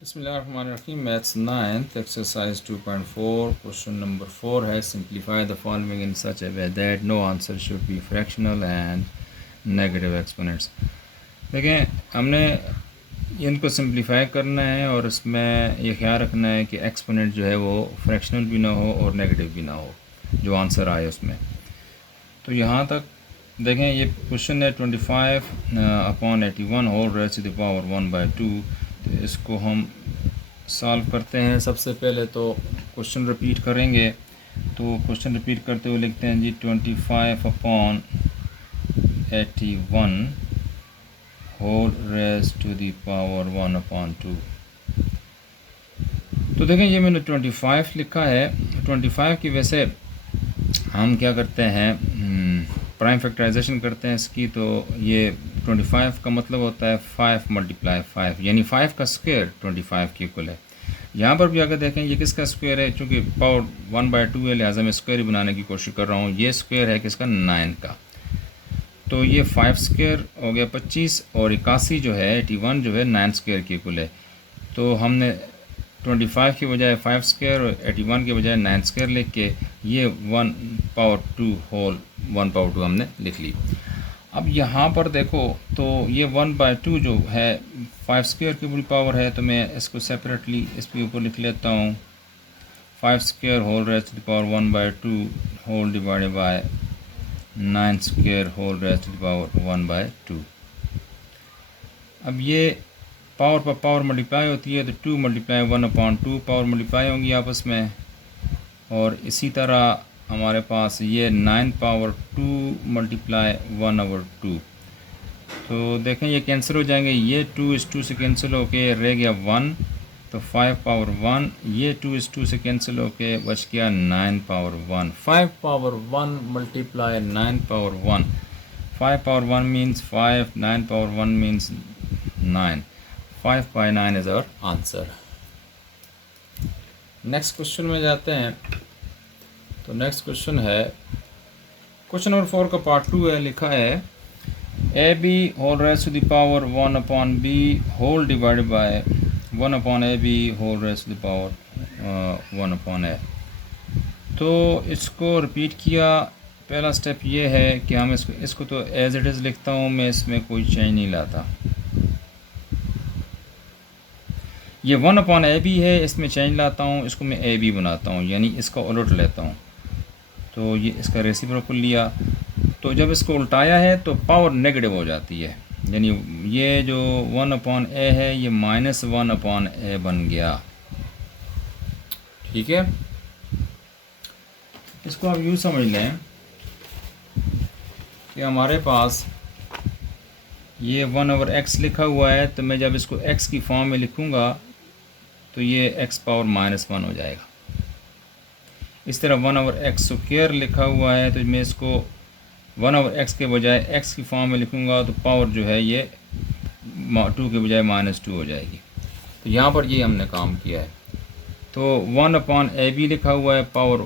बिस्मिल्लाहिर्रहमानिर्रहीम। Maths 9th exercise 2.4 question number 4 है simplify the following in such a way that no answer should be fractional and negative exponents. देखें, हमने इनको simplify करना है और इसमें ये ख्याल रखना है कि एक्सपोनेंट जो है वो फ्रैक्शनल भी ना हो और नेगेटिव भी ना हो जो आंसर आए उसमें। तो यहाँ तक देखें, ये क्वेश्चन है 25/81 whole raise to the power 1/2। तो इसको हम सॉल्व करते हैं। सबसे पहले तो क्वेश्चन रिपीट करेंगे। तो क्वेश्चन रिपीट करते हुए लिखते हैं जी 25/81 whole raise to the power 1/2। तो देखें, ये मैंने 25 लिखा है। 25 की वैसे हम क्या करते हैं, प्राइम फैक्टराइजेशन करते हैं इसकी। तो ये 25 का मतलब होता है 5 × 5, यानी 5 का स्क्वायर 25 के इक्वल है। यहाँ पर भी अगर देखें ये किसका स्क्वायर है, चूँकि पावर 1/2 है लिहाजा मैं स्क्वायर ही बनाने की कोशिश कर रहा हूँ। ये स्क्वायर है किसका, 9 का। तो ये 5 स्क्वायर हो गया 25 और 81 जो है 81 जो है 9 स्क्वायर के इक्वल है। तो हमने 25 की बजाय 5 स्क्वायर और 81 के बजाय 9 स्क्वायर लिख के ये 1/2 होल 1/2 हमने लिख ली। अब यहाँ पर देखो तो ये 1/2 जो है 5 स्क्वायर की पूरी पावर है। तो मैं इसको सेपरेटली इसके ऊपर लिख लेता हूँ 5 square whole raise to the power 1/2 whole divided by 9 square whole raise to the power 1/2। अब ये पावर पर पावर मल्टीप्लाई होती है तो 2 × 1/2 पावर मल्टीप्लाई होंगी आपस में। और इसी तरह हमारे पास ये 9 पावर 2 × 1/2। तो देखें ये कैंसिल हो जाएंगे। ये 2 इस 2 से कैंसिल होके रह गया 1, तो 5 पावर 1। ये 2 इस 2 से कैंसिल होके बच गया 9 power 1। 5 power 1 × 9 power 1। 5 power 1 means 5, 9 power 1 means 9। 5/9 is our answer. Next question में जाते हैं। तो नेक्स्ट क्वेश्चन है क्वेश्चन नंबर 4 का पार्ट 2 है। लिखा है AB whole raise to the power 1/B whole divided by 1/AB whole raise to the power 1/A। तो इसको रिपीट किया। पहला स्टेप ये है कि हम इसको तो एज इट इज़ लिखता हूँ मैं, इसमें कोई चेंज नहीं लाता। ये 1/AB है, इसमें चेंज लाता हूँ, इसको मैं AB बनाता हूँ, यानी इसका उलट लेता हूँ। तो ये इसका रेसिप्रोकल लिया। तो जब इसको उल्टाया है तो पावर नेगेटिव हो जाती है, यानी ये जो 1/A है ये -1/A बन गया। ठीक है, इसको आप यूँ समझ लें कि हमारे पास ये 1/x लिखा हुआ है। तो मैं जब इसको x की फॉर्म में लिखूँगा तो ये x पावर -1 हो जाएगा। इस तरह 1/x² लिखा हुआ है तो मैं इसको 1/x के बजाय x की फॉर्म में लिखूँगा तो पावर जो है ये 2 के बजाय -2 हो जाएगी। तो यहाँ पर ये हमने काम किया है। तो 1/AB लिखा हुआ है, पावर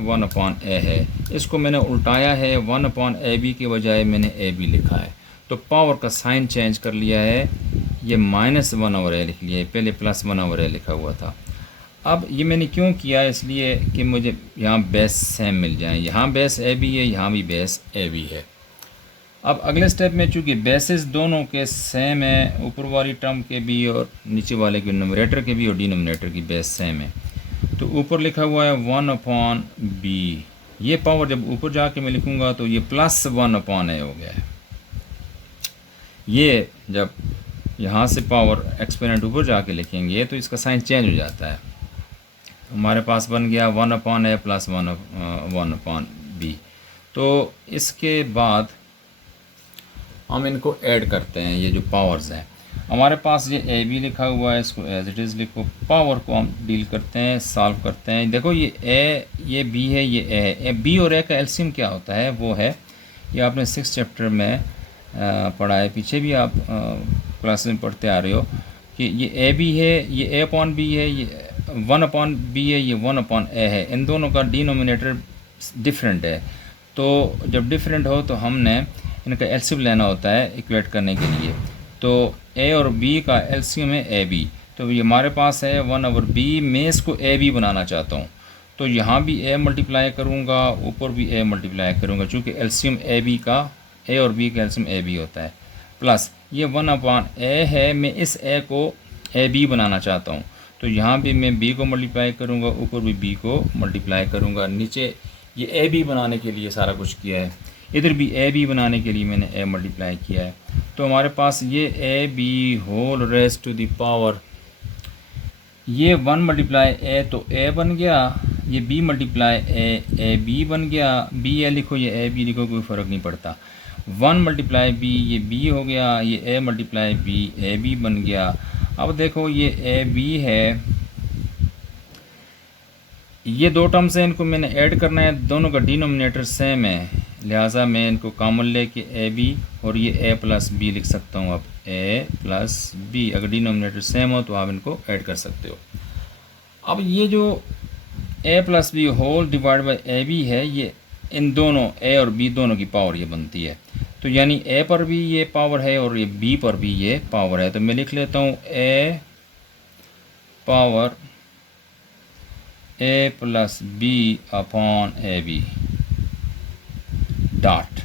1/A है। इसको मैंने उल्टाया है, 1/AB के बजाय मैंने AB लिखा है। तो पावर का साइन चेंज कर लिया है, ये -1/A लिख लिया है, पहले +1/A लिखा हुआ था। अब ये मैंने क्यों किया, इसलिए कि मुझे यहाँ बेस सेम मिल जाए। यहाँ बेस AB है, यहाँ भी बेस AB है। अब अगले स्टेप में चूँकि बेसिस दोनों के सेम है, ऊपर वाली टर्म के भी और नीचे वाले के न्यूमरेटर के भी और डिनोमिनेटर की बेस सेम है। तो ऊपर लिखा हुआ है 1/B। ये पावर जब ऊपर जाके मैं लिखूँगा तो ये +1/A हो गया है। ये जब यहाँ से पावर एक्सपोनेंट ऊपर जाके लिखेंगे तो इसका साइन चेंज हो जाता है। हमारे पास बन गया 1/A + 1/B। तो इसके बाद हम इनको ऐड करते हैं, ये जो पावर्स हैं। हमारे पास ये AB लिखा हुआ है, इसको एज इट इज़ लिखो। पावर को हम डील करते हैं, सॉल्व करते हैं। देखो ये A, ये B है, ये A है। B और A का एलसीएम क्या होता है, वो है, ये आपने 6th चैप्टर में पढ़ा है, पीछे भी आप क्लास में पढ़ते आ रहे हो कि ये AB है, ये A/B है, ये 1/B है, ये 1/A है। इन दोनों का डिनोमिनेटर डिफरेंट है। तो जब डिफरेंट हो तो हमने इनका एलसीएम लेना होता है इक्वेट करने के लिए। तो A और B का एलसीएम है AB। तो तो ये हमारे पास है 1/b, मैं इसको ए बी बनाना चाहता हूँ, तो यहाँ भी ए मल्टीप्लाई करूँगा, ऊपर भी ए मल्टीप्लाई करूँगा, चूँकि एलसीएम ए बी का, ए और बी का एलसीएम ए बी होता है, प्लस ये 1/a है, मैं इस ए को ए बी बनाना चाहता हूँ, तो यहाँ भी मैं b को मल्टीप्लाई करूँगा, ऊपर भी b को मल्टीप्लाई करूँगा। नीचे ये ए बी बनाने के लिए सारा कुछ किया है, इधर भी ए बी बनाने के लिए मैंने ए मल्टीप्लाई किया है, तो हमारे पास ये A B whole raise to the power, ये 1 मल्टीप्लाई ए तो ए बन गया, ये b मल्टीप्लाई ए बी बन गया, बी ए लिखो, ये ए बी लिखो, कोई फ़र्क नहीं पड़ता। 1 मल्टीप्लाई बी, ये b हो गया, ये A multiply B A B बन गया। अब देखो ये ए बी है, ये दो टर्म्स हैं, इनको मैंने ऐड करना है, दोनों का डिनोमिनेटर सेम है, लिहाजा मैं इनको कॉमन लेके ए बी और ये ए प्लस बी लिख सकता हूँ। अब ए प्लस बी, अगर डिनोमिनेटर सेम हो तो आप इनको ऐड कर सकते हो। अब ये जो a plus b whole divide by a b है, ये इन दोनों ए और बी दोनों की पावर ये बनती है, तो यानी ए पर भी ये पावर है और ये बी पर भी ये पावर है, तो मैं लिख लेता हूँ a power a plus b upon a b dot,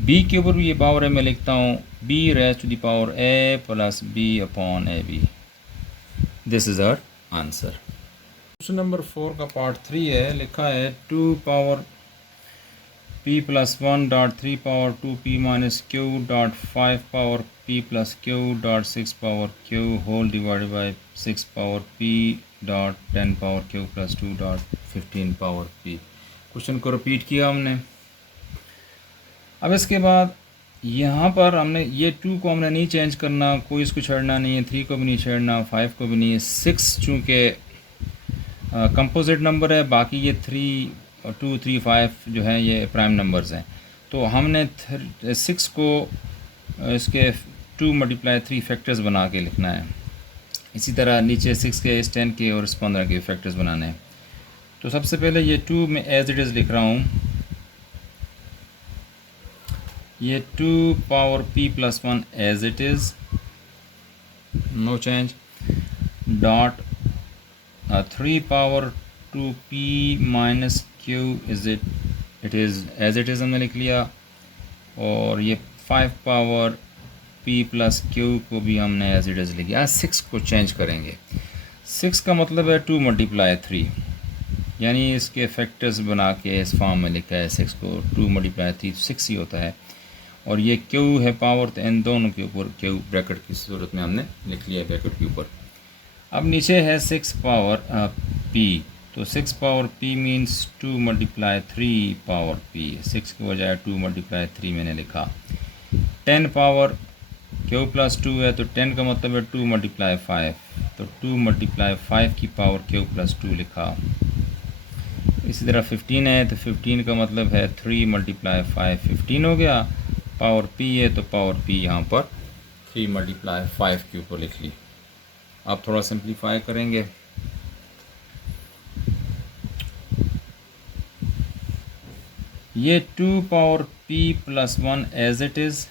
b के ऊपर भी ये पावर है, मैं लिखता हूँ b raise to the power a plus b upon a b. This is our answer. Question number 4 का पार्ट 3 है, लिखा है 2 power p plus 1 dot 3 power 2p minus q dot 5 power p plus q dot 6 power q whole divided by 6 power p dot 10 power q plus 2 dot 15 power p। Question को repeat किया हमने। अब इसके बाद यहाँ पर हमने ये 2 को हमने नहीं चेंज करना, कोई इसको छेड़ना नहीं है, 3 को भी नहीं छेड़ना, 5 को भी नहीं है, 6 चूँकि कंपोजिट नंबर है, बाकी ये 3 2 3 5 जो है ये प्राइम नंबर्स हैं, तो हमने 6 को इसके 2 मल्टीप्लाई 3 फैक्टर्स बना के लिखना है। इसी तरह नीचे 6 के, इस 10 के और इस 15 के फैक्टर्स बनाने हैं। तो सबसे पहले ये 2 में एज इट इज़ लिख रहा हूँ, ये 2 power p plus 1 as it is, no change, dot 3 power 2p minus q is it is as it is हमने लिख लिया, और ये 5 पावर p प्लस q को भी हमने एज इट इज़ लिख लिया। 6 को चेंज करेंगे, 6 का मतलब है 2 मल्टीप्लाई 3, यानी इसके फैक्टर्स बना के इस फॉर्म में लिखा है 6 को, 2 मल्टीप्लाई 3 6 ही होता है, और ये q है पावर, तो इन दोनों के ऊपर q ब्रैकेट की सूरत में हमने लिख लिया ब्रैकेट के ऊपर। अब नीचे है 6 पावर p, तो 6 power p means 2 multiply 3 power p, 6 की बजाय 2 मल्टीप्लाई 3 मैंने लिखा। 10 पावर q प्लस 2 है, तो 10 का मतलब है 2 मल्टीप्लाई 5, तो 2 मल्टीप्लाई 5 की पावर q प्लस 2 लिखा। इसी तरह 15 है, तो 15 का मतलब है 3 मल्टीप्लाई 5 15 हो गया, पावर p है तो पावर p यहाँ पर 3 मल्टीप्लाई 5 के ऊपर लिख ली। आप थोड़ा सिंप्लीफाई करेंगे, ये 2 power p plus 1 as it is,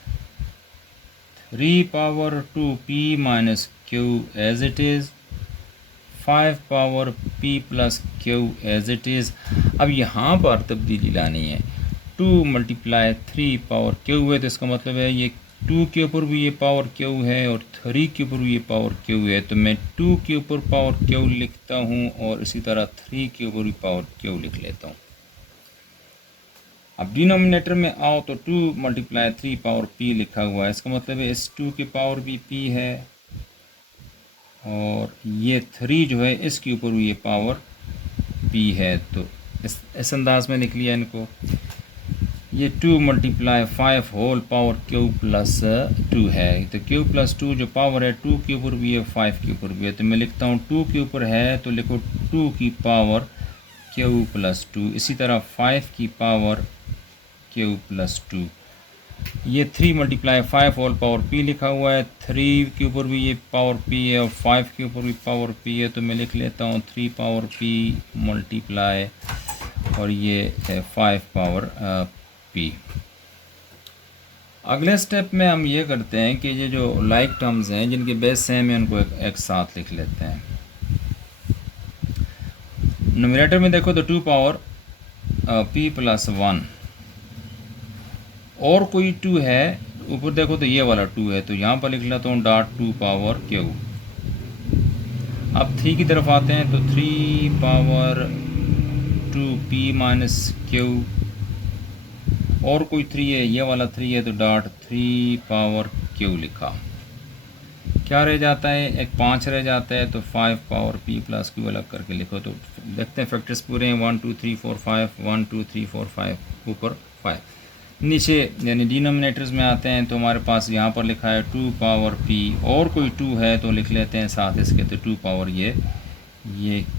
3 power 2p minus q as it is, 5 power p plus q as it is. अब यहाँ पर तब्दीली लानी है, 2 मल्टीप्लाई 3 पावर q है, तो इसका मतलब है ये 2 के ऊपर भी ये पावर q है और 3 के ऊपर भी ये पावर q है, तो मैं 2 के ऊपर पावर q लिखता हूँ और इसी तरह 3 के ऊपर भी पावर q लिख लेता हूँ। अब डिनोमिनेटर में आओ तो 2 मल्टीप्लाई 3 पावर p लिखा हुआ है, इसका मतलब है इस 2 की पावर भी p है, और ये 3 जो है इसके ऊपर भी ये पावर p है, तो इस अंदाज में लिख लिया इनको। ये 2 multiply 5 whole power q plus 2 है, तो q प्लस 2 जो पावर है 2 के ऊपर भी है 5 के ऊपर भी है, तो मैं लिखता हूँ 2 के ऊपर है तो लिखो 2 की पावर q प्लस 2, इसी तरह 5 की पावर q प्लस 2। ये 3 मल्टीप्लाई 5 होल पावर p लिखा हुआ है, 3 के ऊपर भी ये पावर p है और 5 के ऊपर भी पावर p है, तो मैं लिख लेता हूँ 3 पावर p मल्टीप्लाई और ये 5 पावर p। अगले स्टेप में हम ये करते हैं कि ये जो लाइक टर्म्स हैं जिनके बेस सेम है उनको एक साथ लिख लेते हैं। न्यूमरेटर में देखो तो 2 पावर p प्लस 1 और कोई 2 है, ऊपर देखो तो ये वाला 2 है, तो यहाँ पर लिख लेता हूँ डॉट 2 पावर q। अब 3 की तरफ आते हैं तो 3 पावर 2p माइनस q और कोई 3 है, ये वाला 3 है, तो डॉट 3 पावर q लिखा। क्या रह जाता है, एक 5 रह जाता है, तो 5 पावर p प्लस q अलग करके लिखो। तो देखते हैं फैक्टर्स पूरे हैं, 1 2 3 4 5, 1 2 3 4 5, ऊपर 5, नीचे यानी डिनोमिनेटर्स में आते हैं तो हमारे पास यहाँ पर लिखा है 2 पावर p और कोई 2 है तो लिख लेते हैं साथ इसके, तो 2 पावर ये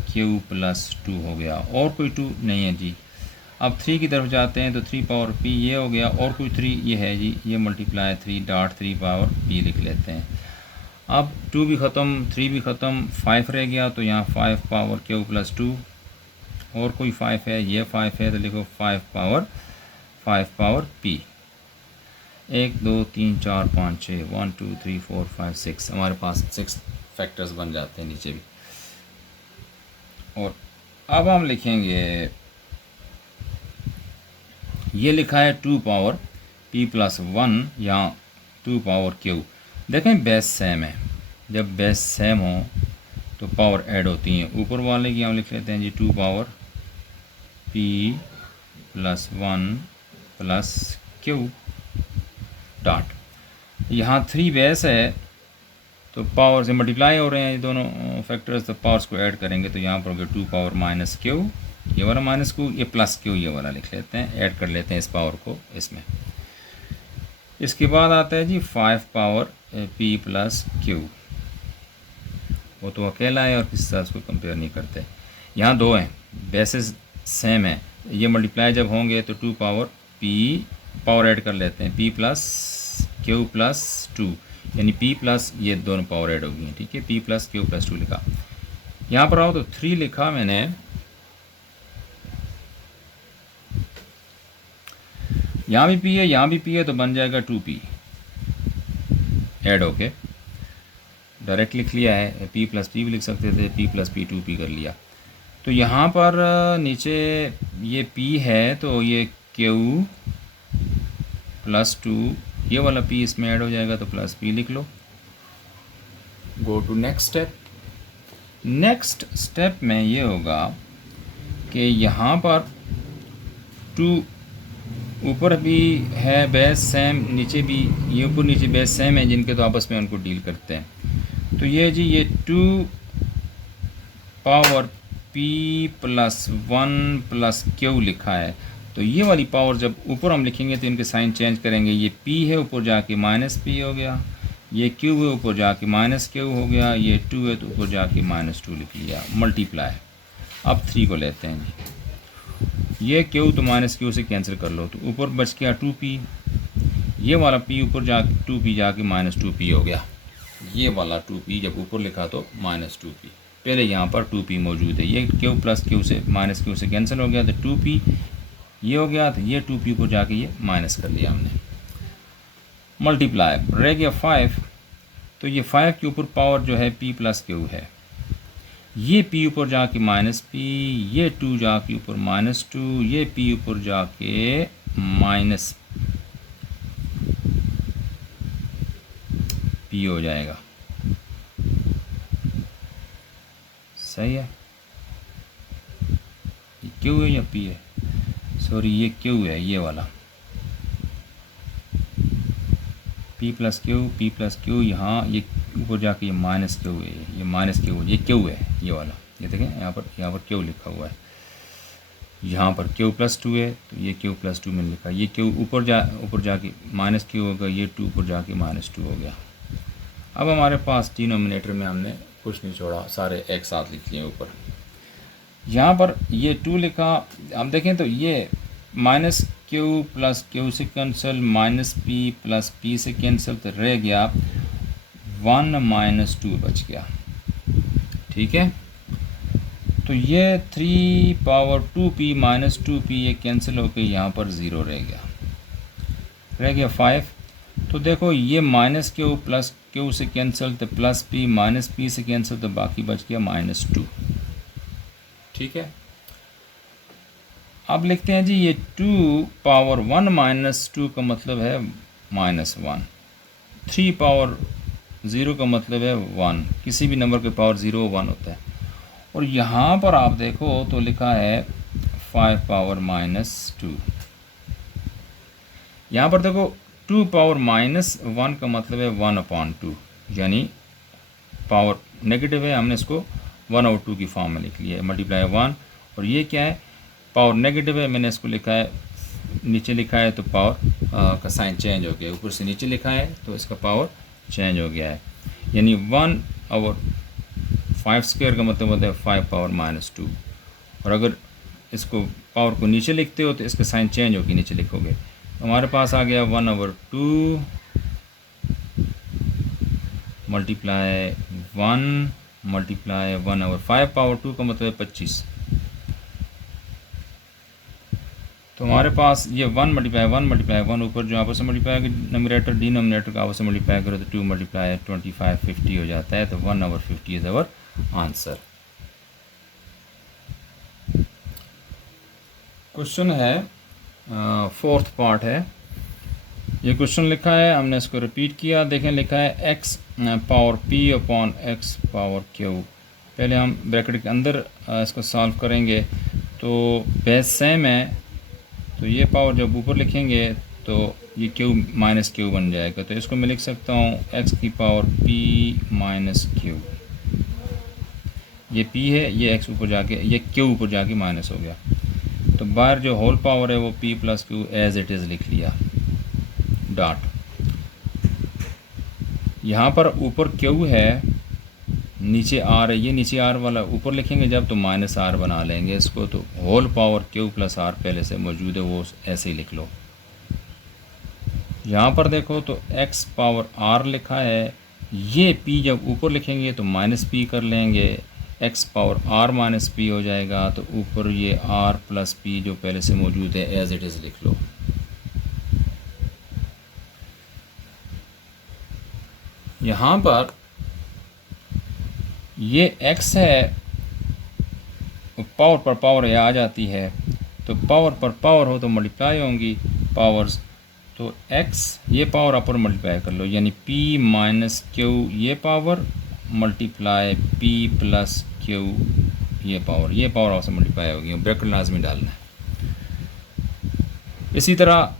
q प्लस 2 हो गया, और कोई 2 नहीं है जी। अब 3 की तरफ जाते हैं तो 3 पावर p ये हो गया, और कोई 3 ये है जी, ये मल्टीप्लाई 3 डॉट 3 पावर p लिख लेते हैं। अब 2 भी ख़त्म, 3 भी ख़त्म, 5 रह गया, तो यहाँ 5 पावर q प्लस 2 और कोई 5 है, ये 5 है, तो लिखो 5 पावर p। 1 2 3 4 5 6, 1 2 3 4 5 6, हमारे पास 6 फैक्टर्स बन जाते हैं नीचे भी। और अब हम लिखेंगे, ये लिखा है 2 पावर p प्लस 1 या 2 पावर q। देखें बेस सेम है, जब बेस सेम हो तो पावर ऐड होती हैं। ऊपर वाले की हम लिख लेते हैं जी 2 power p plus 1 plus q dot. यहाँ 3 बेस है तो पावर से मल्टीप्लाई हो रहे हैं ये दोनों फैक्टर्स, तो पावर्स को ऐड करेंगे तो यहाँ पर होगा 2 पावर माइनस q, ये वाला माइनस q, ये प्लस q, ये वाला लिख लेते हैं, ऐड कर लेते हैं इस पावर को इसमें। इसके बाद आता है जी 5 पावर p प्लस q, वो तो अकेला है और किसी साथ उसको कंपेयर नहीं करते। यहाँ 2 हैं, बेसिस सेम है, ये मल्टीप्लाई जब होंगे तो 2 पावर p, पावर ऐड कर लेते हैं, p प्लस q प्लस 2, यानी p प्लस ये दोनों पावर ऐड होगी, ठीक है, p प्लस q प्लस 2 लिखा। यहाँ पर आओ तो 3 लिखा मैंने, यहाँ भी p है, यहाँ भी p है, तो बन जाएगा 2p ऐड होके, डायरेक्ट लिख लिया है, p प्लस p भी लिख सकते थे, p प्लस p 2p कर लिया। तो यहाँ पर नीचे ये p है तो ये q प्लस 2, ये वाला p इसमें ऐड हो जाएगा तो प्लस p लिख लो। Go to next step. Next step में ये होगा कि यहाँ पर 2 ऊपर भी है बेस सेम, नीचे भी ये ऊपर नीचे बेस सेम है जिनके, तो आपस में उनको डील करते हैं। तो ये जी ये 2 power p plus 1 plus q लिखा है, तो ये वाली पावर जब ऊपर हम लिखेंगे तो इनके साइन चेंज करेंगे, ये p है ऊपर जाके माइनस p हो गया, ये q है ऊपर जाके माइनस q हो गया, ये 2 है तो ऊपर जाके माइनस 2 लिख लिया, मल्टीप्लाई। अब 3 को लेते हैं जी, ये q तो माइनस q से कैंसिल कर लो, तो ऊपर बच गया 2p, ये वाला p ऊपर जाके 2p जाके माइनस 2p हो गया, ये वाला 2p जब ऊपर लिखा तो माइनस 2p, पहले यहाँ पर 2p मौजूद है, ये q प्लस q से माइनस q से कैंसिल हो गया तो 2p ये हो गया, तो ये 2p ऊपर जाके ये माइनस कर लिया हमने, मल्टीप्लाई, रह गया 5, तो ये 5 के ऊपर पावर जो है p प्लस q है, ये p ऊपर जाके माइनस p, ये 2 जाके ऊपर माइनस 2, ये p ऊपर जाके माइनस p हो जाएगा, सही है। ये q है या p है, सॉरी ये q है, ये वाला p प्लस q, यहाँ ये ऊपर जाके ये माइनस q है, ये माइनस q, ये q है, ये वाला, ये देखें यहाँ पर q लिखा हुआ है, यहाँ पर q प्लस 2 है तो ये q प्लस 2 मैंने लिखा, ये q ऊपर जाके माइनस q होगा, ये 2 ऊपर जाके माइनस 2 हो गया। अब हमारे पास डिनोमिनेटर में हमने कुछ नहीं छोड़ा, सारे एक साथ लिख लिए ऊपर। यहाँ पर ये 2 लिखा, हम देखें तो ये माइनस q प्लस q से cancel, minus p plus p से कैंसिल, तो रह गया 1 माइनस 2 बच गया, ठीक है। तो ये 3 पावर 2p माइनस 2p ये कैंसिल होकर यहाँ पर 0 रह गया 5। तो देखो ये माइनस क्यू प्लस क्यू से कैंसिल तो प्लस पी, माइनस पी से कैंसिल तो बाकी बच गया -2। ठीक है, अब लिखते हैं जी ये 2 पावर 1 -2 का मतलब है -1। 3 पावर 0 का मतलब है 1। किसी भी नंबर के पावर 0 1 होता है। और यहाँ पर आप देखो तो लिखा है 5 पावर -2। यहाँ पर देखो 2 पावर -1 का मतलब है 1/2, यानी पावर नेगेटिव है, हमने इसको 1/2 की फॉर्म में लिख लिया है, मल्टीप्लाई 1। और ये क्या है, पावर नेगेटिव है, मैंने इसको लिखा है, नीचे लिखा है तो पावर का साइन चेंज हो गया, ऊपर से नीचे लिखा है तो इसका पावर चेंज हो गया है, यानी 1/5² का मतलब होता है 5 पावर -2। और अगर इसको पावर को नीचे लिखते हो तो इसका साइन चेंज होगी, नीचे लिखोगे। हमारे पास आ गया 1/2 मल्टीप्लाई 1 मल्टीप्लाई 1/5 पावर 2 का मतलब है 25। तो हमारे पास ये 1 मल्टीप्लाई 1 ऊपर जो आपस में मल्टीप्लाई नंबरेटर डिनोमिनेटर का आपस में मल्टीप्लाई करो तो 2 मल्टीप्लाई 25 50 हो जाता है। तो 1/50 इज अवर आंसर। क्वेश्चन है, फोर्थ पार्ट है। ये क्वेश्चन लिखा है, हमने इसको रिपीट किया। देखें लिखा है x power p upon x power q। पहले हम ब्रैकेट के अंदर इसको सॉल्व करेंगे तो बेस सेम है, तो ये पावर जब ऊपर लिखेंगे तो ये q माइनस q बन जाएगा। तो इसको मैं लिख सकता हूँ x की पावर p माइनस q। ये p है, ये x ऊपर जाके, ये q ऊपर जाके माइनस हो गया। तो बाहर जो होल पावर है वो p plus q as it is लिख लिया, डॉट। यहाँ पर ऊपर q है, नीचे r है, ये नीचे r वाला ऊपर लिखेंगे जब तो -r बना लेंगे इसको। तो whole power q plus r पहले से मौजूद है, वो ऐसे ही लिख लो। यहाँ पर देखो तो x पावर r लिखा है, ये p जब ऊपर लिखेंगे तो -p कर लेंगे, x power r minus p हो जाएगा। तो ऊपर ये r प्लस p जो पहले से मौजूद है एज इट इज़ लिख लो। यहाँ पर ये x है, पावर पर पावर ये आ जाती है, तो पावर पर पावर हो तो मल्टीप्लाई होंगी पावर्स। तो x ये पावर अपर मल्टीप्लाई कर लो, यानी p माइनस क्यू ये power multiply p plus Q ये पावर आपसे मल्टीप्लाई होगी, ब्रैकेट लाजमी डालना है। इसी तरह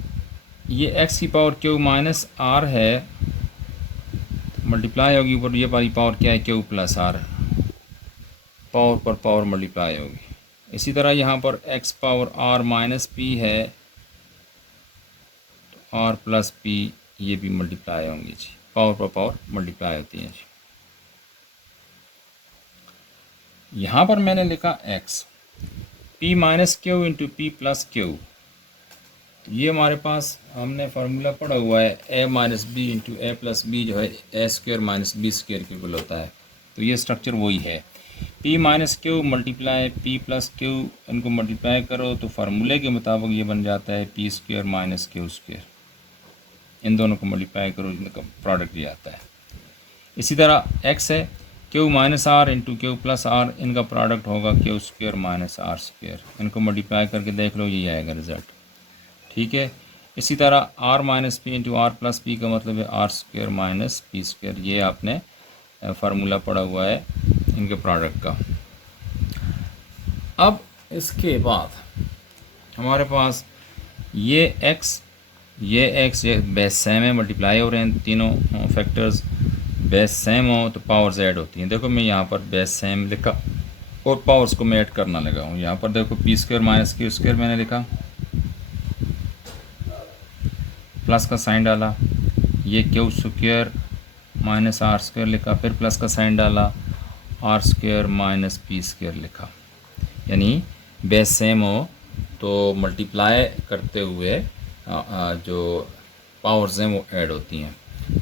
ये x की पावर q माइनस r है, मल्टीप्लाई होगी ऊपर, ये वाली पावर क्या है, q प्लस r, पावर पर पावर मल्टीप्लाई होगी। इसी तरह यहाँ पर x power r minus p है, तो r प्लस p ये भी मल्टीप्लाई होंगी जी, पावर पर पावर मल्टीप्लाई होती है जी। यहाँ पर मैंने लिखा x p minus Q into P plus Q. ये हमारे पास हमने फार्मूला पढ़ा हुआ है a minus B into A plus B जो है a² माइनस b² के इक्वल होता है। तो ये स्ट्रक्चर वही है, p minus Q multiply p plus Q, इनको मल्टीप्लाई करो तो फार्मूले के मुताबिक ये बन जाता है p² माइनस q²। इन दोनों को मल्टीप्लाई करो, इनका प्रोडक्ट ये आता है। इसी तरह x है q minus R into Q plus R, इनका प्रोडक्ट होगा q² माइनस r²। इनको मल्टीप्लाई करके देख लो, यही आएगा रिज़ल्ट। ठीक है, इसी तरह r minus P into R plus P का मतलब है r² माइनस p²। ये आपने फार्मूला पढ़ा हुआ है इनके प्रोडक्ट का। अब इसके बाद हमारे पास ये x ये बेस सेम है, मल्टीप्लाई हो रहे हैं तीनों फैक्टर्स, बेस सेम हो तो पावर्स ऐड होती हैं। देखो मैं यहाँ पर बेस सेम लिखा और पावर्स को मैं ऐड करना लगा हूँ। यहाँ पर देखो p² माइनस q² मैंने लिखा, प्लस का साइन डाला, ये q² माइनस r² लिखा, फिर प्लस का साइन डाला, r² माइनस p² लिखा। यानी बेस सेम हो तो मल्टीप्लाई करते हुए जो पावर्स हैं वो ऐड होती हैं।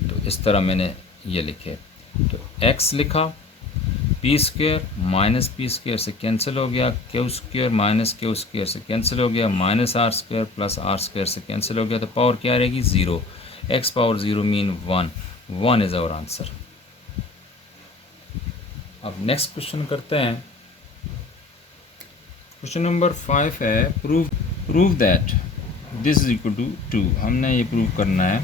तो इस तरह मैंने ये लिखे। तो x लिखा, p² माइनस p² से कैंसिल हो गया, q² माइनस q² से कैंसिल हो गया, माइनस r² प्लस r² से कैंसिल हो गया, तो पावर क्या रहेगी 0। x power 0 mean 1 is our answer. अब नेक्स्ट क्वेश्चन करते हैं। क्वेश्चन नंबर 5 है prove that this is equal to 2। हमने ये प्रूव करना है,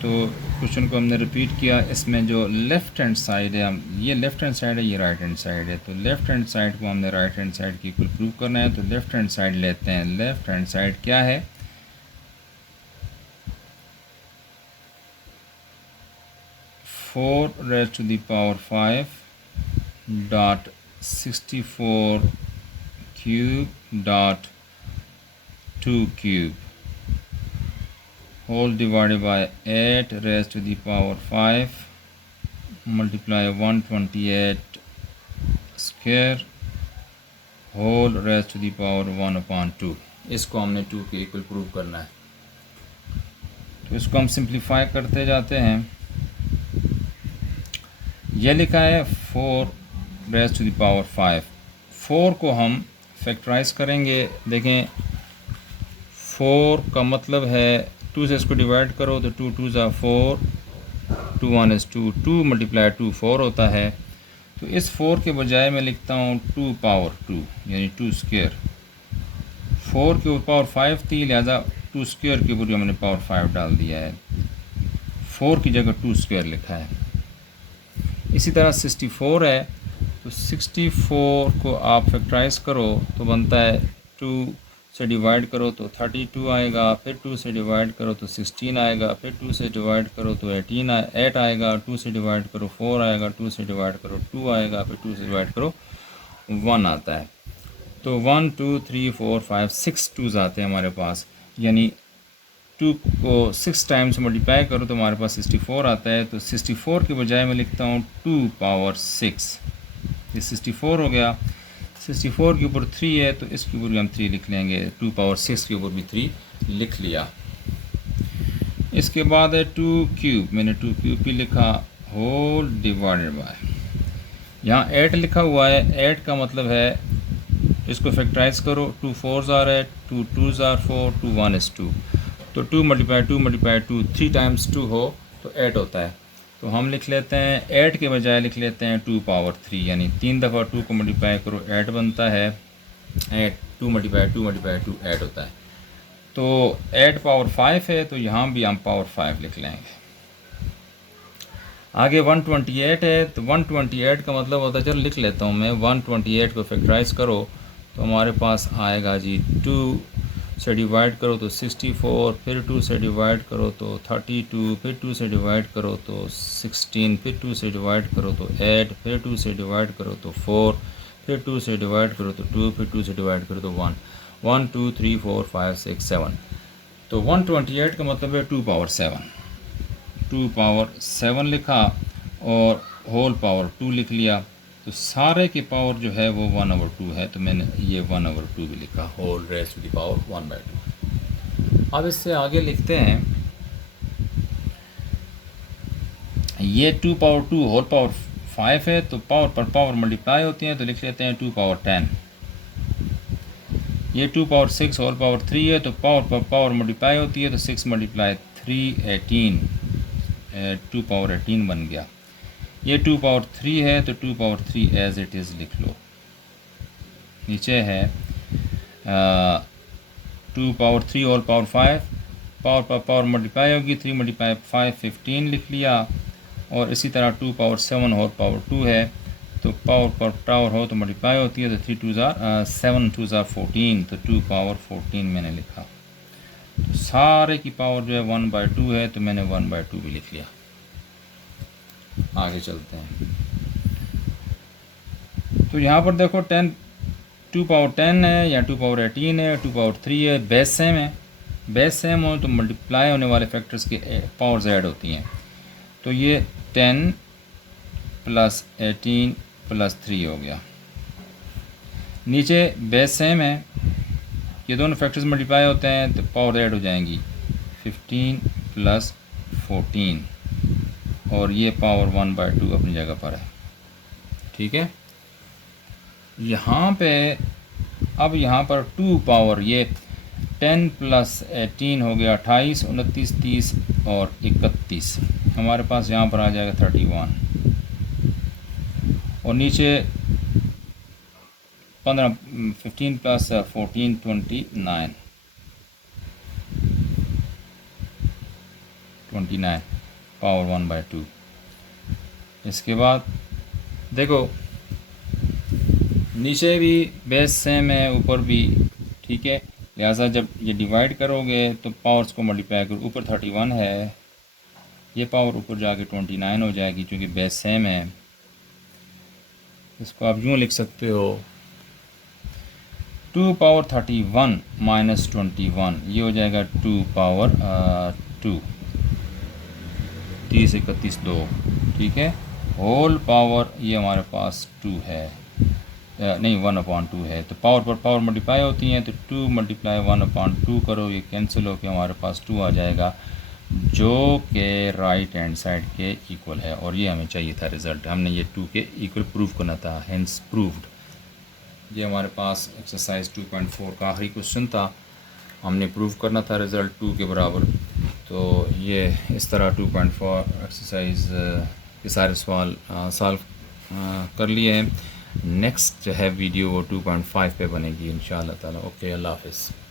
तो क्वेश्चन को हमने रिपीट किया। इसमें जो लेफ़्ट हैंड साइड है, ये लेफ़्ट हैंड साइड है, ये राइट हैंड साइड है। तो लेफ़्ट हैंड साइड को हमने राइट हैंड साइड की इक्वल प्रूव करना है। तो लेफ़्ट हैंड साइड लेते हैं। लेफ़्ट हैंड साइड क्या है? 4 raised to the power 5 dot 64 cube dot 2 cube whole divided by 8 raised to the power 5 multiply 128 square whole raised to the power 1/2। इसको हमने 2 के इक्वल प्रूव करना है। तो इसको हम सिंप्लीफाई करते जाते हैं। यह लिखा है 4 raised to the power 5। 4 को हम फैक्टराइज करेंगे। देखें 4 का मतलब है 2 से इसको डिवाइड करो तो 2 2 ज़ा 4, 2 1 is 2, 2 मल्टीप्लाई 2 4 होता है। तो इस 4 के बजाय मैं लिखता हूँ 2 पावर 2 यानी 2 स्क्वायर। 4 के ऊपर पावर 5 थी, लिहाजा 2 स्क्वायर के ऊपर हमने पावर 5 डाल दिया है। 4 की जगह 2 स्क्वायर लिखा है। इसी तरह 64 है, तो 64 को आप फैक्टराइज करो तो बनता है 2 से डिवाइड करो तो 32 आएगा, फिर 2 से डिवाइड करो तो 16 आएगा, फिर 2 से डिवाइड करो तो 8 आएगा, 2 से डिवाइड करो 4 आएगा, 2 से डिवाइड करो 2 आएगा, फिर 2 से डिवाइड करो 1 आता है। तो 1 2 3 4 5 6 2s आते हैं हमारे पास, यानी 2 को 6 टाइम्स मल्टीप्लाई करो तो हमारे पास 64 आता है। तो 64 के बजाय मैं लिखता हूँ 2 पावर 6। ये 64 हो गया। 64 के ऊपर 3 है तो इसके ऊपर भी हम 3 लिख लेंगे। 2 पावर 6 के ऊपर भी 3 लिख लिया। इसके बाद है 2 क्यूब। मैंने 2 क्यूब भी लिखा, होल डिवाइडेड बाय, यहाँ 8 लिखा हुआ है। 8 का मतलब है इसको फैक्टराइज करो, 2 4s आ रहा है, 2 2s आर 4, 2 1 is 2। तो 2 मल्टीप्लाई 2 3 टाइम्स 2 हो तो 8 होता है। तो हम लिख लेते हैं 8 के बजाय लिख लेते हैं 2 पावर 3, यानी 3 दफ़ा 2 को मल्टीप्लाई करो 8 बनता है। 8 2 मल्टीप्लाई 2 8 होता है। तो 8 पावर 5 है, तो यहाँ भी हम पावर 5 लिख लेंगे। आगे 128 है, तो 128 का मतलब होता है, चलो लिख लेता हूँ मैं। 128 को फैक्टराइज करो तो हमारे पास आएगा जी 2 से डिवाइड करो तो 64, फिर 2 से डिवाइड करो तो 32, फिर 2 से डिवाइड करो तो 16, फिर 2 से डिवाइड करो तो 8, फिर 2 से डिवाइड करो तो 4, फिर 2 से डिवाइड करो तो 2, फिर 2 से डिवाइड करो तो 1 1 2 3 4 5 6 7। तो 128 का मतलब है 2 पावर 7। 2 पावर 7 लिखा और होल पावर 2 लिख लिया। तो सारे की पावर जो है वो 1/2 है, तो मैंने ये 1/2 भी लिखा, whole raise to the power 1/2। अब इससे आगे लिखते हैं, ये 2 पावर 2 होल पावर 5 है, तो पावर पर पावर मल्टीप्लाई होती हैं, तो लिख लेते हैं 2 पावर 10। ये 2 पावर 6 होल पावर 3 है, तो पावर पर पावर मल्टीप्लाई होती है, तो 6 मल्टीप्लाई 3 18, 2 पावर 18 बन गया। ये 2 पावर 3 है, तो 2 पावर 3 एज इट इज़ लिख लो। नीचे है 2 पावर 3 होल पावर 5, पावर पर पावर मल्टीप्लाई होगी, 3 मल्टीप्लाई 5 15 लिख लिया। और इसी तरह 2 पावर 7 होल पावर 2 है, तो पावर पर टावर हो तो मल्टीप्लाई होती है, तो 3 2 ज़ार 7 2 ज़ार 14, तो 2 पावर 14 मैंने लिखा। तो सारे की पावर जो है 1/2 है, तो मैंने 1/2 भी लिख लिया। आगे चलते हैं। तो यहाँ पर देखो 2 पावर 10 है या 2 पावर 18 है, 2 पावर 3 है, बेस सेम है। बेस सेम हो तो मल्टीप्लाई होने वाले फैक्टर्स की पावर्स ऐड होती हैं। तो ये 10 + 18 + 3 हो गया। नीचे बेस सेम है, ये दोनों फैक्टर्स मल्टीप्लाई होते हैं तो पावर ऐड हो जाएंगी, 15 + 14, और ये पावर 1/2 अपनी जगह पर है। ठीक है। यहाँ पे अब यहाँ पर 2 पावर, ये 10 + 18 हो गया 28, 29 30 और 31, हमारे पास यहाँ पर आ जाएगा 31, और नीचे 15 15 प्लस 14 29 पावर 1/2। इसके बाद देखो नीचे भी बेस सेम है, ऊपर भी, ठीक है। लिहाजा जब ये डिवाइड करोगे तो पावर्स को मल्टीप्लाई करो, ऊपर 31 है, ये पावर ऊपर जाके 29 हो जाएगी क्योंकि बेस सेम है। इसको आप यूँ लिख सकते हो 2 पावर 31 माइनस 21, ये हो जाएगा 2 पावर 2, 30 31 2, ठीक है। होल पावर ये हमारे पास 2 है, नहीं 1/2 है, तो पावर पर पावर मल्टीप्लाई होती हैं, तो 2 मल्टीप्लाई 1/2 करो, ये कैंसिल होकर हमारे पास 2 आ जाएगा, जो कि राइट हैंड साइड के इक्वल है, और ये हमें चाहिए था रिज़ल्ट। हमने ये 2 के इक्वल प्रूव करना था, हेंस प्रूव्ड। ये हमारे पास एक्सरसाइज 2.4 का आखिरी क्वेश्चन था, हमने प्रूव करना था रिज़ल्ट 2 के बराबर। तो ये इस तरह 2.4 एक्सरसाइज के सारे सवाल सॉल्व कर लिए हैं। नेक्स्ट जो है वीडियो वो 2.5 पे बनेगी इंशाअल्लाह ताला। ओके, अल्लाह हाफ़िज़।